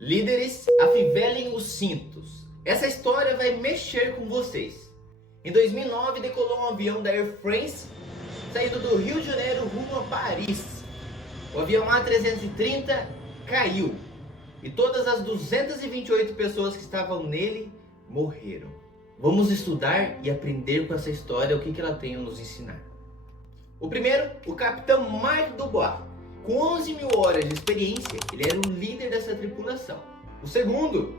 Líderes, afivelem os cintos. Essa história vai mexer com vocês. Em 2009 decolou um avião da Air France saindo do Rio de Janeiro rumo a Paris. O avião A330 caiu e todas as 228 pessoas que estavam nele morreram. Vamos estudar e aprender com essa história o que ela tem a nos ensinar. O primeiro, o capitão Marc Dubois. Com 11 mil horas de experiência, ele era o líder dessa tripulação. O segundo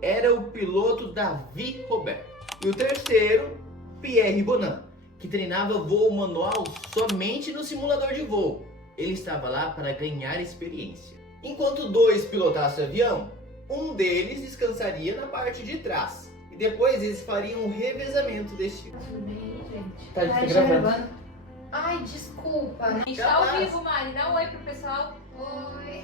era o piloto David Robert. E o terceiro, Pierre Bonin, que treinava voo manual somente no simulador de voo. Ele estava lá para ganhar experiência. Enquanto dois pilotassem o avião, um deles descansaria na parte de trás. E depois eles fariam um revezamento desse tipo. Tudo bem, gente? Tá gravando. Ai, desculpa. A gente tá ao vivo, Mari. Dá um oi pro pessoal. Oi.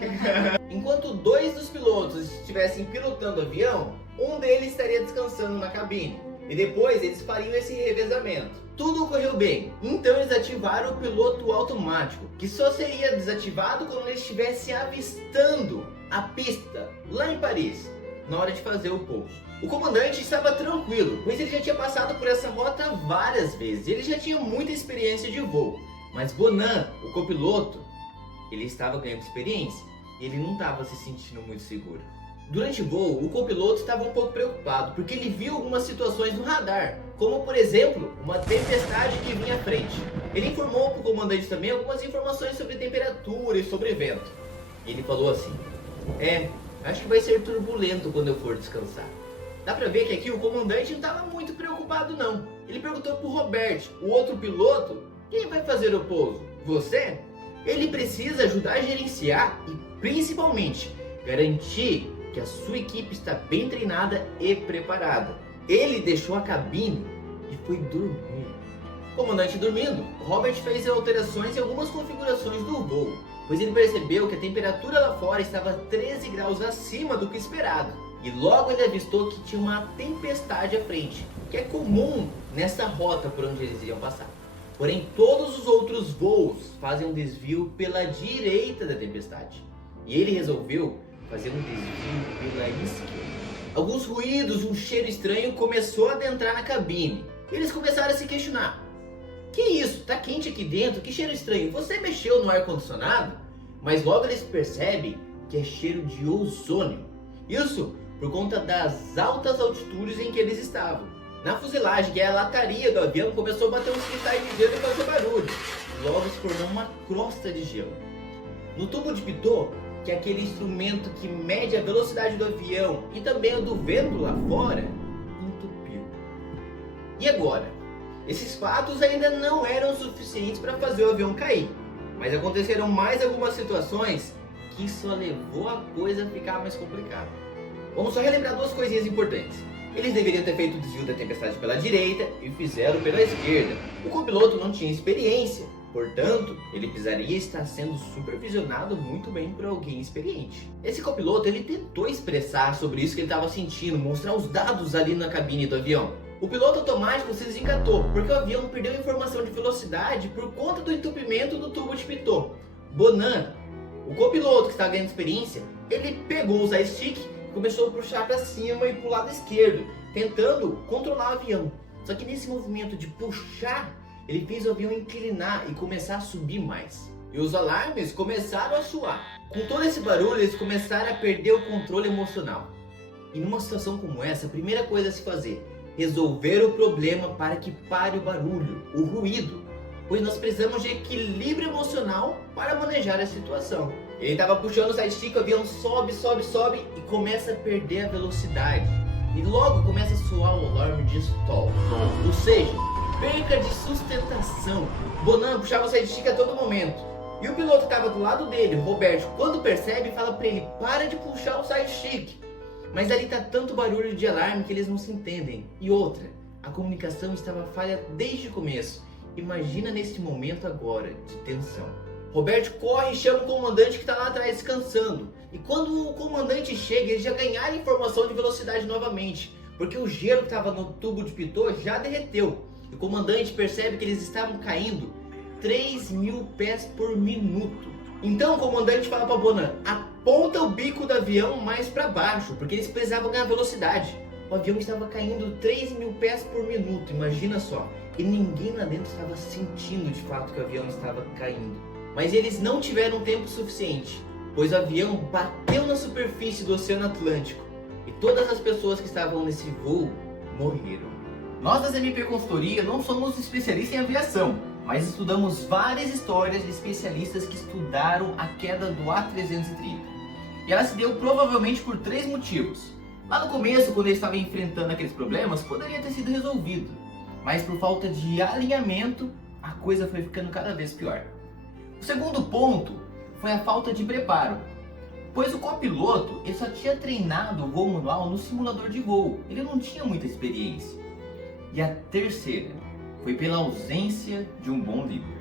Enquanto dois dos pilotos estivessem pilotando o avião, um deles estaria descansando na cabine. E depois eles fariam esse revezamento. Tudo ocorreu bem, então eles ativaram o piloto automático, que só seria desativado quando eles estivessem avistando a pista lá em Paris, na hora de fazer o pouso. O comandante estava tranquilo, pois ele já tinha passado por essa rota várias vezes, ele já tinha muita experiência de voo. Mas Bonin, o copiloto, ele estava ganhando experiência e ele não estava se sentindo muito seguro. Durante o voo, o copiloto estava um pouco preocupado, porque ele viu algumas situações no radar, como por exemplo, uma tempestade que vinha à frente. Ele informou para o comandante também algumas informações sobre temperatura e sobre vento. Ele falou assim: acho que vai ser turbulento quando eu for descansar. Dá pra ver que aqui o comandante não estava muito preocupado não. Ele perguntou pro Robert, o outro piloto: quem vai fazer o pouso? Você? Ele precisa ajudar a gerenciar e principalmente garantir que a sua equipe está bem treinada e preparada. Ele deixou a cabine e foi dormir. Comandante dormindo, Robert fez alterações em algumas configurações do voo, pois ele percebeu que a temperatura lá fora estava 13 graus acima do que esperado. E logo ele avistou que tinha uma tempestade à frente, que é comum nessa rota por onde eles iam passar. Porém, todos os outros voos fazem um desvio pela direita da tempestade. E ele resolveu fazer um desvio pela esquerda. Alguns ruídos, um cheiro estranho começou a adentrar na cabine. E eles começaram a se questionar: que isso? Tá quente aqui dentro? Que cheiro estranho? Você mexeu no ar-condicionado? Mas logo eles percebem que é cheiro de ozônio. Isso por conta das altas altitudes em que eles estavam. Na fuselagem, que é a lataria do avião, começou a bater uns cristais de gelo e fazer barulho. Logo se formou uma crosta de gelo. No tubo de pitot, que é aquele instrumento que mede a velocidade do avião e também o do vento lá fora, entupiu. E agora? Esses fatos ainda não eram suficientes para fazer o avião cair, mas aconteceram mais algumas situações que só levou a coisa a ficar mais complicada. Vamos só relembrar duas coisinhas importantes. Eles deveriam ter feito o desvio da tempestade pela direita e fizeram pela esquerda. O copiloto não tinha experiência, portanto, ele precisaria estar sendo supervisionado muito bem por alguém experiente. Esse copiloto, ele tentou expressar sobre isso que ele estava sentindo, mostrar os dados ali na cabine do avião. O piloto automático se desengatou, porque o avião perdeu informação de velocidade por conta do entupimento do tubo de pitot. Bonin, o copiloto que estava ganhando experiência, ele pegou o joystick e começou a puxar para cima e para o lado esquerdo, tentando controlar o avião. Só que nesse movimento de puxar, ele fez o avião inclinar e começar a subir mais. E os alarmes começaram a soar. Com todo esse barulho, eles começaram a perder o controle emocional. E numa situação como essa, a primeira coisa a se fazer: resolver o problema para que pare o barulho, o ruído. Pois nós precisamos de equilíbrio emocional para manejar a situação. Ele estava puxando o joystick, o avião sobe e começa a perder a velocidade. E logo começa a soar o alarme de stall. Ou seja, perca de sustentação. Bonin puxava o joystick a todo momento. E o piloto que estava do lado dele, Roberto, quando percebe, fala para ele: para de puxar o joystick. Mas ali tá tanto barulho de alarme que eles não se entendem. E outra, a comunicação estava falha desde o começo. Imagina nesse momento agora de tensão. Roberto corre e chama o comandante que está lá atrás descansando. E quando o comandante chega, eles já ganharam informação de velocidade novamente, porque o gelo que estava no tubo de pitot já derreteu. E o comandante percebe que eles estavam caindo 3.000 pés por minuto. Então o comandante fala para Bonin: a aponta o bico do avião mais para baixo, porque eles precisavam ganhar velocidade. O avião estava caindo 3.000 pés por minuto, imagina só. E ninguém lá dentro estava sentindo de fato que o avião estava caindo. Mas eles não tiveram tempo suficiente, pois o avião bateu na superfície do Oceano Atlântico e todas as pessoas que estavam nesse voo morreram. Nós da MP Consultoria não somos especialistas em aviação, mas estudamos várias histórias de especialistas que estudaram a queda do A330. E ela se deu provavelmente por 3 motivos. Lá no começo, quando eles estavam enfrentando aqueles problemas, poderia ter sido resolvido. Mas por falta de alinhamento, a coisa foi ficando cada vez pior. O segundo ponto foi a falta de preparo, pois o copiloto ele só tinha treinado o voo manual no simulador de voo, ele não tinha muita experiência. E a terceira foi pela ausência de um bom líder.